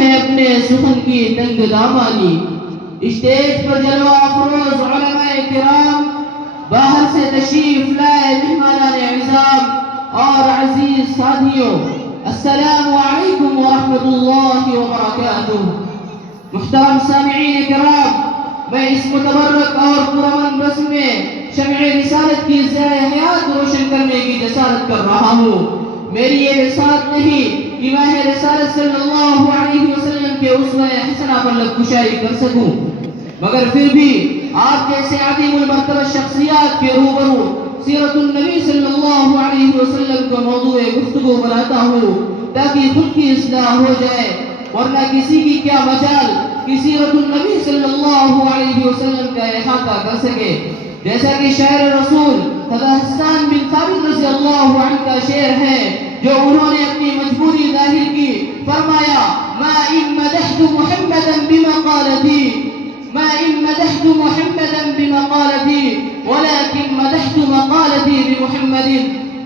ہیں اپنے سخن کی تنگ دامانی. اسٹیج پر جلوہ افروز علماء کرام، باہر سے تشریف لائے مہمانان اعزام اور عزیز ساتھیوں، السلام علیکم ورحمۃ اللہ وبرکاتہ. محترم سامعین کرام، میں اس متبرک اور پرامن رسم میں شمع رسالت کی ضیاء حیات روشن کرنے کی جسارت کر رہا ہوں. میری یہ رسالت نہیں کہ میں رسالت صلی اللہ علیہ وسلم کے اسوہ حسنہ پر لب کشائی کر سکوں، مگر پھر بھی آپ جیسے عظیم المرتبہ شخصیات کے روبرو سیرت النبی صلی اللہ علیہ وسلم کو موضوع گفتگو بناتا ہوں تاکہ خود کی اصلاح ہو جائے، ورنہ کسی کی کیا مجال کہ سیرت النبی صلی اللہ علیہ وسلم کا احاطہ کر سکے. جیسا کہ شاعر رسول حسان بن ثابت رضی اللہ عنہ کا شعر ہے جو انہوں نے اپنی مجبوری ظاہر کی، فرمایا ما ان مدحت محمدا بمقالتی، ما ان مدحت محمدا بمقالتی ولكن مدحت مقالتی بمحمد.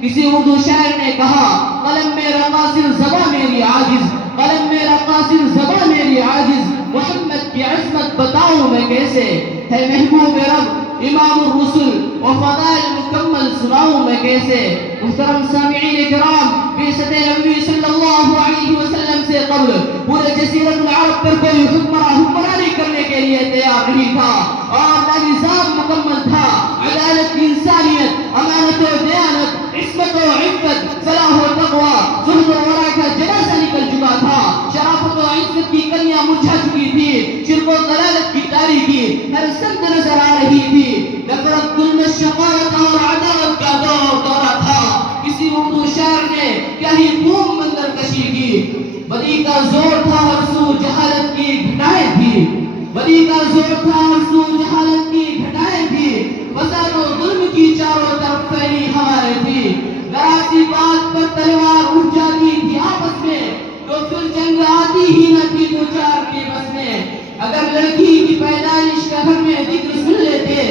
کسی اردو شاعر نے کہا قلم میرا قاصر زباں میری عاجز، قلم میرا قاصر زباں میری عاجز، محمد کی عظمت بتاؤں میں کیسے، ہے محبوب رب امام الرسل و فضائل مکمل سناؤں میں کیسے. محترم سامعین کرام، بعثت نبی صلی اللہ علیہ وسلم سے قبل پورے جزیرۃ العرب پر کوئی حکمرانی کرنے کے لیے تیار نہیں تھا، اور نہ نظام مکمل تھا. عدالت، انسانیت، امانت و دیانت، عصمت و عفت، صلاح و تقوی، زہد و ورع کا جنازہ نکل چکا تھا. شرافت و عزت کی کلیاں مرجھا چکی تھی، شرک و ضلالت کی تاریکی ہر سمت نظر آ رہی تھی. نفرت، ظلم، شقاوت اور عداوت کا دورہ تھا. کسی اردو شاعر نے کیا ہی خوب منظر کشی کی. بدی کا زور تھا ہر سو جہالت کی گھٹائیں تھی، بدی کا زور تھا ہر سو جہالت کی گھٹائیں تھی. فساد و ظلم کی چاروں طرف پھیلی ہوائیں تھی. ذرا سی بات پر تلوار اٹھ جاتی تھی آپس میں تو پھر جنگ آتی ہی نہ تھی دو چار کے بس میں. اگر لڑکی کی پیدائش کا گھر میں ذکر سن لیتے،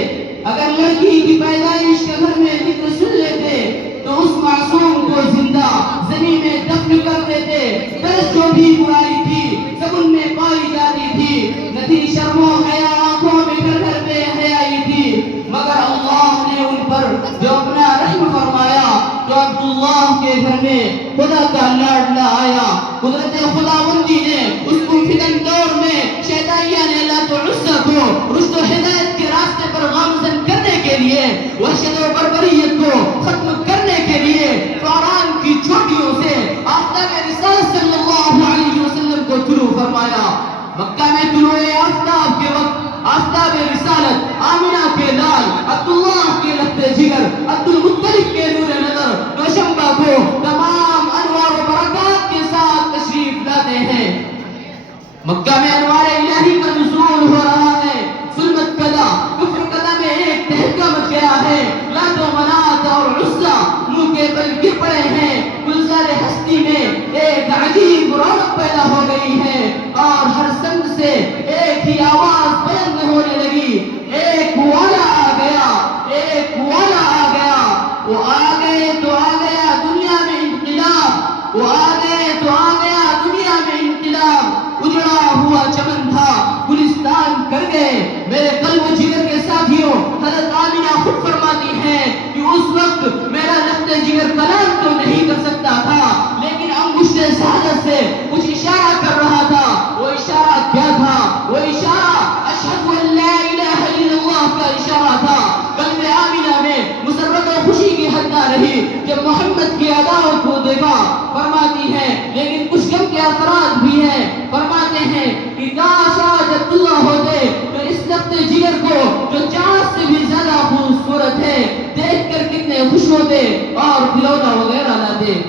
اگر لڑکی کی پیدائش کا گھر میں ذکر سن لیتے تو اس معصوم کو زندہ زمین میں دفن کر دیتے. درس جو بھی برائی تھی سب ان میں پائی جاتی تھی، نہ تھی شرم و حیا آنکھوں میں گھر گھر بے حیائی تھی. مگر اللہ نے ان پر جو اپنا رحم فرمایا تو عبداللہ کے گھر میں خدا کا لاڈلا آیا. قدرت خداوندی نے اس کو فتن دور میں شیطانیہ نے لات و عزہ کو رشد و ہدایت کے راستے پر گامزن کرنے کے لیے، وحشت و بربریت کو ختم کرنے کے لیے فاران کی چوٹیوں سے آفتاب رسالت صلی اللہ علیہ وسلم کو طلوع فرمایا. مکہ میں طلوع آفتاب کے وقت آفتاب رسالت آمنہ کے لال عبداللہ کے لخت جگر عبد المطلب کے نور نظر دوشنبہ کو تمام انوار و برکات کے ساتھ تشریف لاتے ہیں. مکہ میں انوار الہی کا نزول ہو رہا ہے. ظلمت قضا کفر قضا میں ایک تہلکہ مچ گیا ہے. لات و منات اور عزہ منہ کے بل گر پڑے ہیں. گلزار ہستی میں ایک عجیب رونق پیدا ہو گئی ہے اور ہر سمت سے ایک ہی آواز بلند ہونے لگی. ایک والا آ گیا، ایک والا آ گیا. وہ آ گئے تو آ گیا دنیا میں انقلاب، وہ آ گئے تو آ گیا دنیا میں انقلاب. اجڑا ہوا چمن تھا گلستان کر گئے. میرے قلب و جگر کے ساتھیوں، حضرت آمنہ خود فرماتی ہیں کہ اس وقت میرا لخت جگر کلام تو نہیں کر سکتا تھا لیکن انگشت سعادت سے کچھ اشارہ کر رہا تھا. وہ اشارہ کیا تھا؟ وہ اشارہ اشہد ان لا الہ الا اللہ کا اشارہ تھا. قلب آمنہ میں مسرت و خوشی کی حد نہ رہی جب محمد کی عداوت کو دیکھا. فرماتی ہیں لیکن کچھ غم کے اثرات بھی ہیں. فرماتے ہیں کہ کاش آج عبداللہ ہوتے تو اس لخت جگر کو جو چاند سے بھی زیادہ خوبصورت ہے دیکھ کر کتنے خوش ہوتے اور کھلونا وغیرہ لاتے.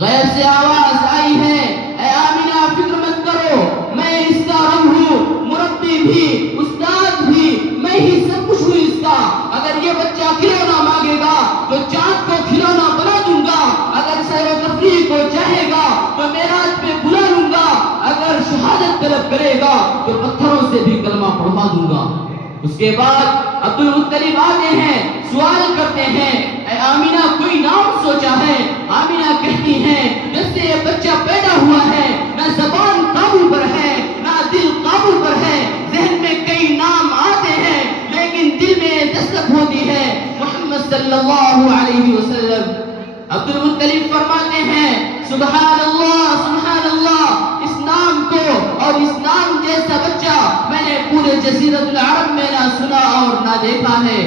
غیب سے آواز آئی ہے اے آمنہ فکر مت کرو، میں اس کا رب ہوں، مربی بھی استاد بھی میں ہی سب کچھ ہوں اس کا. اگر یہ بچہ کھلونا مانگے گا تو چاند کو کھلونا بنا دوں گا. اگر سیر و تفریح کو چاہے گا تو معراج پہ بلا لوں گا. اگر شہادت طلب کرے گا تو پتھروں سے بھی کلمہ پڑھوا دوں گا. اس کے بعد عبد المطلب آتے ہیں، سوال کرتے ہیں اے آمنہ کوئی نام سوچا ہے؟ آمنہ کہتی ہیں جب سے یہ بچہ پیدا ہوا ہے نہ زبان جزیرۃ العرب میں نہ سنا اور نہ دیکھا ہے۔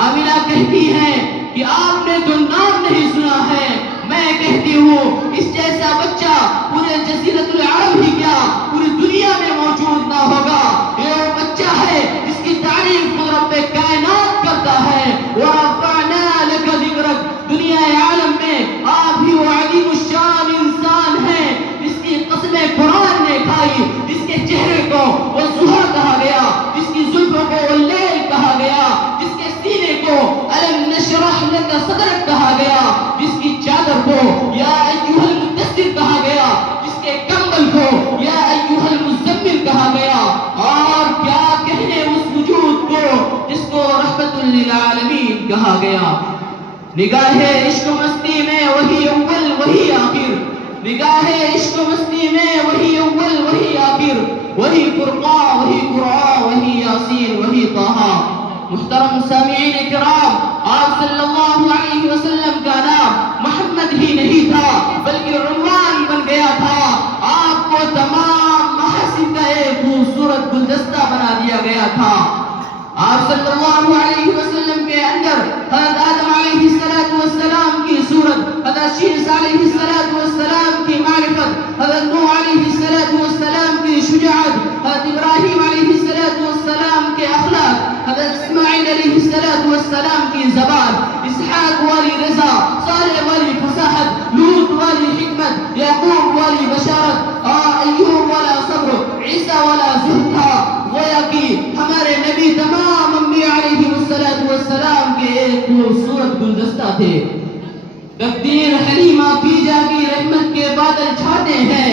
آمنہ کہتی ہے کہ آپ نے تو نام نہیں سنا ہے، میں کہتی ہوں اس جیسا بچہ پورے جزیرۃ العرب ہی کیا پوری دنیا میں موجود نہ ہوگا۔ یہ وہ بچہ ہے جس کی تعریف خود رب کائنات کرتا ہے۔ وَرَفَعْنَا لَكَ ذِكْرَكَ، دنیا عالم میں آپ ہی وہ عظیم الشان انسان ہیں جس کی قسمیں قرآن نے کھائی، جس کے چہرے کو وہ ظہر کہا گیا، جس کی زلفوں کو وہ لیل کہا گیا، جس کے سینے کو أَلَمْ نَشْرَحْ لَكَ صَدْرَكَ کہا گیا، جس کی چادر کو یا ایھا المدثر کہا گیا، جس کے کمبل کو یا ایھا المزمل کہا گیا، اور کیا کہنے اس وجود کو جس کو رحمت للعالمین کہا گیا۔ نگاہ عشق و مستی میں وہی اول وہی آخر، نگاہ عشق و مستی میں وہی اول وہی آخر، وہی فرقان وہی قرآن وہی یاسین وہی طٰہٰ۔ محترم سامعین کرام، آپ صلی اللہ علیہ وسلم کا نام محمد ہی نہیں تھا بلکہ عنوان بن گیا تھا۔ آپ کو تمام محاسن کا ایک خوبصورت گلدستہ بنا دیا گیا تھا۔ آپ صلی اللہ علیہ وسلم کے اندر حضرت آدم علیہ السلام کی صورت، حضرت شیس علیہ السلام کی معرفت، حضرت نوح علیہ السلام کی شجاعت، حضرت ابراہیم علیہ السلام کے اخلاق، حضرت اسماعیل علیہ السلام کی زبان، اسحاق والی رضا، صالح والی فصاحت، لوط والی حکمت، یعقوب والی بشارت، اور ایوب والا صبر، عیسیٰ والا زہد تھا۔ گویا کہ ہمارے نبی تمام انبیاء علیہ السلام کے ایک خوبصورت گلدستہ تھے۔ تقدیر حلیمہ کی جاگی رحمت کے بادل چھاتے ہیں،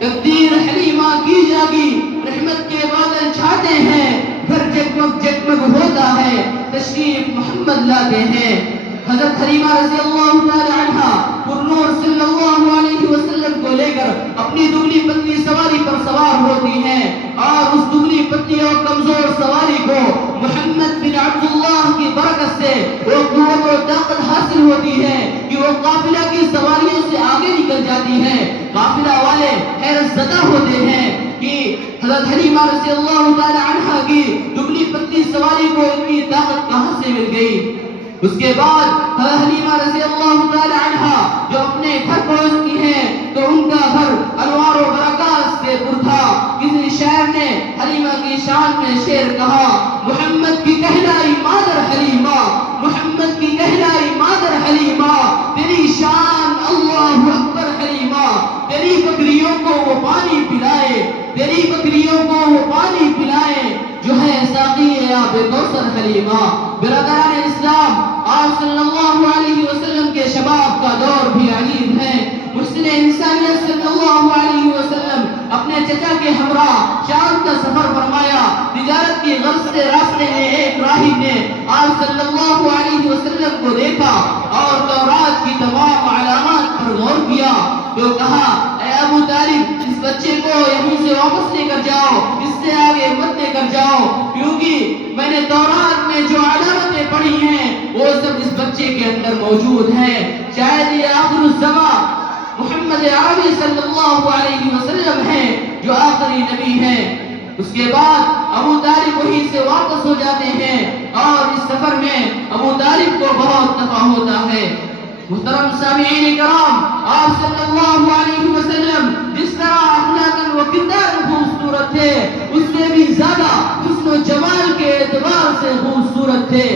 تقدیر حلیمہ کی جاگی رحمت کے بادل چھاتے ہیں، گھر جگمگ جگمگ ہوتا ہے، تشریف محمد لاتے ہیں۔ حضرت حلیمہ رضی اللہ تعالی عنہ پرنور صلی اللہ علیہ وسلم کو لے کر اپنی دبلی پتلی سواری پر سوار ہوتی ہیں، اور اس دبلی پتلی اور کمزور سواری کو محمد بن عبداللہ کی برکت سے وہ قوت و طاقت حاصل ہوتی ہے کہ وہ قافلہ کی سواریوں سے آگے نکل جاتی ہے۔ قافلہ والے حیرت زدہ ہوتے ہیں کہ حضرت حلیمہ رضی اللہ تعالی عنہ کی دبلی پتلی سواری کو اتنی طاقت کہاں سے مل گئی۔ اس کے بعد حضرت حلیمہ رضی اللہ تعالی عنہ جو اپنے گھر پہنچتی ہیں تو ان کا گھر انوار و برکات سے پر تھا۔ کسی شاعر نے حلیمہ کی شان میں شعر کہا، محمد کی کہلائی مادر حلیمہ، محمد کی کہلائی مادر حلیمہ، تیری شان اللہ اکبر حلیمہ، تیری بکریوں کو وہ پانی پلائے، تیری بکریوں کو وہ پانی پلائے جو ہے ساقی آب کوثر حلیمہ۔ برادران اسلام، آپ صلی اللہ علیہ وسلم کے شباب کا دور بھی عجیب ہے۔ محسن انسانیت صلی اللہ علیہ وسلم اپنے چچا کے ہمراہ شام کا سفر فرمایا۔ تجارت کی غرض سے راستے میں ایک راہب نے آپ صلی اللہ علیہ وسلم کو دیکھا اور تورات کی تمام علامات پر غور کیا تو کہا، اے ابو طالب، اس بچے کو یہاں سے واپس لے کر جاؤ، اس سے آگے مت لے کر جاؤ، کیونکہ میں نے تورات میں جو علامتیں پڑھی ہیں وہ سب اس بچے کے اندر موجود ہیں۔ شاید یہ آخر الزمان محمد عربی صلی اللہ علیہ وسلم ہے جو آخری نبی ہے۔ اس کے بعد ابو طالب وہیں سے واپس ہو جاتے ہیں اور اس سفر میں ابو طالب کو بہت نفع ہوتا ہے۔ محترم سامعین کرام، آپ صلی اللہ علیہ وسلم جس طرح اخلاقاً و کردار خوبصورت تھے، اس سے بھی زیادہ حسن و جمال کے اعتبار سے خوبصورت تھے۔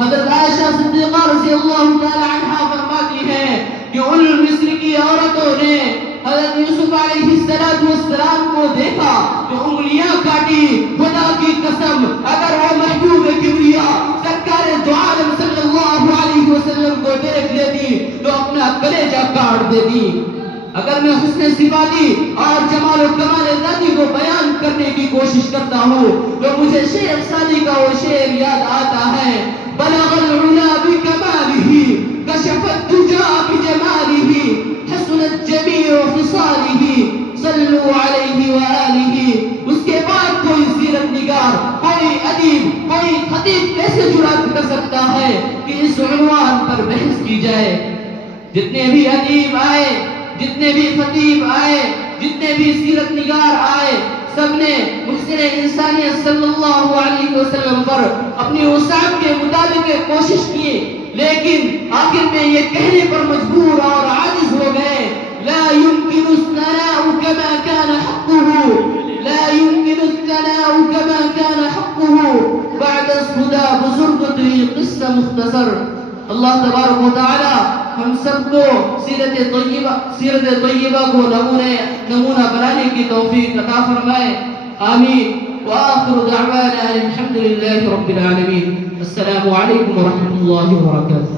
حضرت عائشہ صدیقہ رضی اللہ تعالی عنہا فرماتی ہے کہ ان مصر کی عورتوں نے حضرت یوسف علیہ السلام کو دیکھا تو انگلیاں کاٹی، خدا کی قسم اگر وہ محبوب کبریا سرکار دو عالم صلی اللہ علیہ وسلم کو دیکھ لیتی تو اپنا کلیجہ کاٹ دیتی۔ اگر میں حسن صفاتی اور جمال و کمال ذاتی کو بیان کرنے کی کوشش کرتا ہوں تو مجھے شعر سادی کا وہ شعر یاد آتا ہے، بلغ العلا بکمالہ کشف الدجا بجمالہ حسنت جمیع خصالہ صلو علیہ وآلہ۔ اس کے بعد کوئی سیرت نگار، کوئی ادیب، کوئی خطیب کیسے جرأت کر سکتا ہے کہ اس عنوان پر بحث کی جائے؟ جتنے بھی ادیب آئے، جتنے بھی خطیب آئے، جتنے بھی سیرت نگار آئے، سب نے محسن انسانیت صلی اللہ علیہ وسلم پر اپنی وسعت کے مطابق کوشش کی، لیکن آخر میں یہ کہنے پر مجبور اور عاجز ہو گئے، لا يمكن الثناء كما كان حقه، لا يمكن الثناء كما كان حقه بعد الصدى بزرگت قصہ مختصر۔ اللہ تبارک و تعالی ہم سب کو سیرت طیبہ کو نمونہ بنانے کی توفیق عطا فرمائے، آمین۔ وآخر دعوانا الحمد للہ رب العالمین۔ السلام علیکم ورحمۃ اللہ وبرکاتہ۔